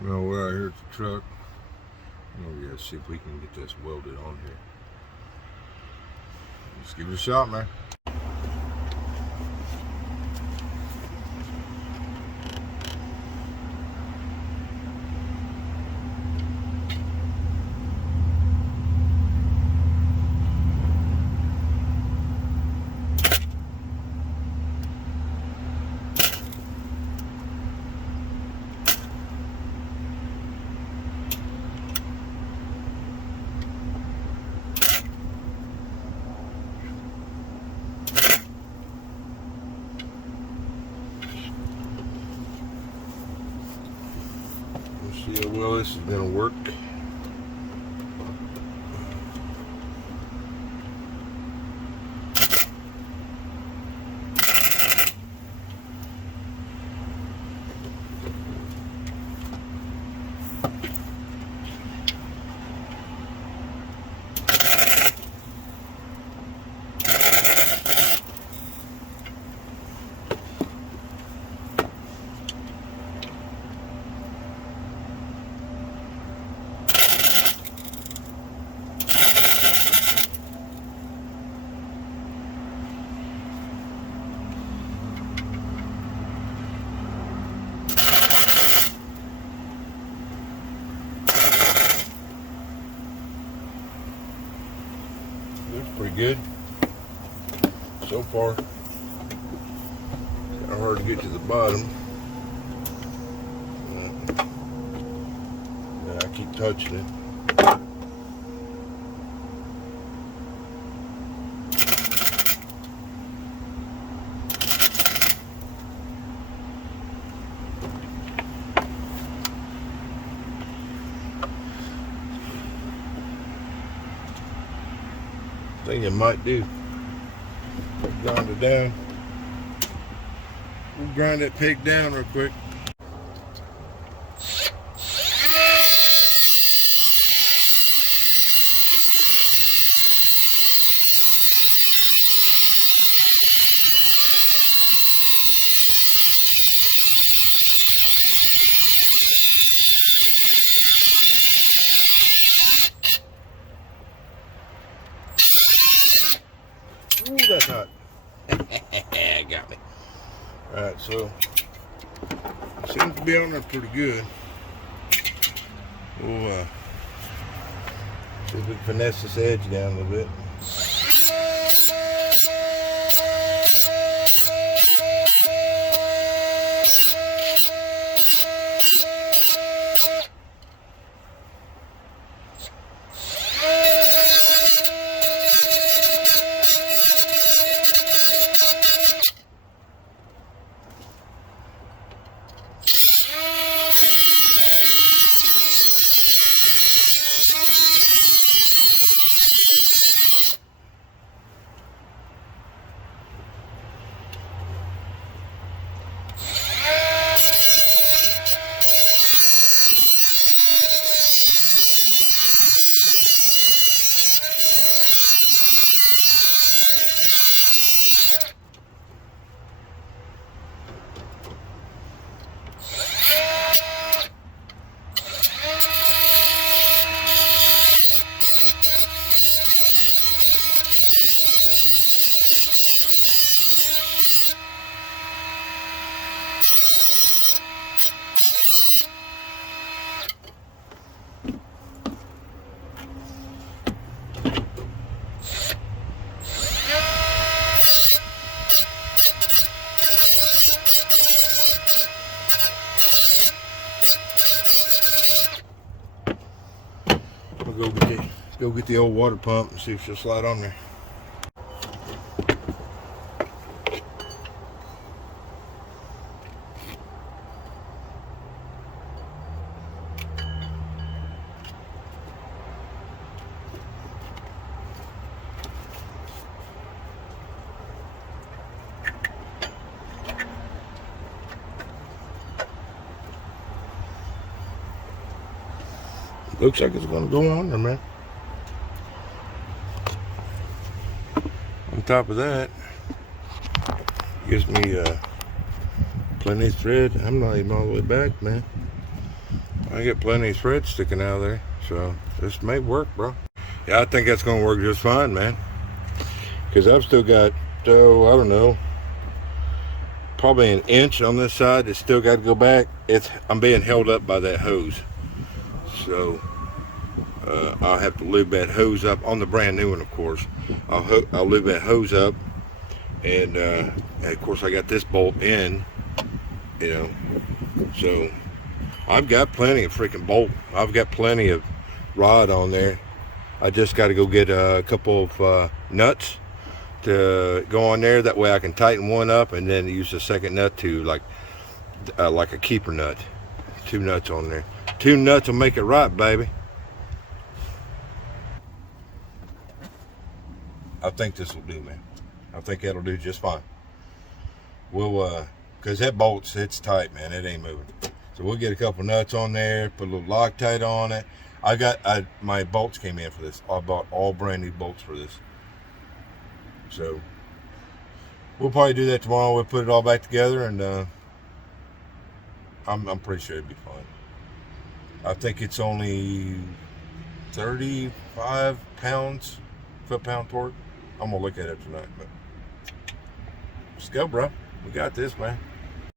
Well, we're out here at the truck. Oh yeah, see if we can get this welded on here. Let's give it a shot, man. See how well this is gonna work. Looks pretty good so far. Kind of hard to get to the bottom. I keep touching it. Thing it might do. Grind it down. We'll grind that pig down real quick. Ooh, that's hot. Got me. Alright, so seems to be on there pretty good. We'll see if we can finesse this edge down a little bit. Go get the old water pump and see if she'll slide on there. Looks like it's gonna go on there, man. On top of that, gives me plenty of thread. I'm not even all the way back, man. I I get plenty of thread sticking out of there, so this may work, bro. Yeah, I think that's gonna work just fine, man. Because I've still got, I don't know, probably an inch on this side that's still got to go back. I'm being held up by that hose, so I'll have to lube that hose up on the brand new one, of course. I'll lube that hose up, and of course I got this bolt in, you know, so I've got plenty of freaking bolt. I've got plenty of rod on there. I just got to go get a couple of nuts to go on there. That way I can tighten one up and then use the second nut to like a keeper nut. 2 nuts on there. 2 nuts will make it right, baby. I think this will do, man. I think that'll do just fine. We'll because that bolt's, it's tight, man. It ain't moving. So we'll get a couple nuts on there, put a little Loctite on it. My bolts came in for this. I bought all brand new bolts for this. So we'll probably do that tomorrow. We'll put it all back together, and I'm pretty sure it'd be fine. I think it's only 35 pounds, foot-pound torque. I'm gonna look at it tonight, but let's go, bro. We got this, man.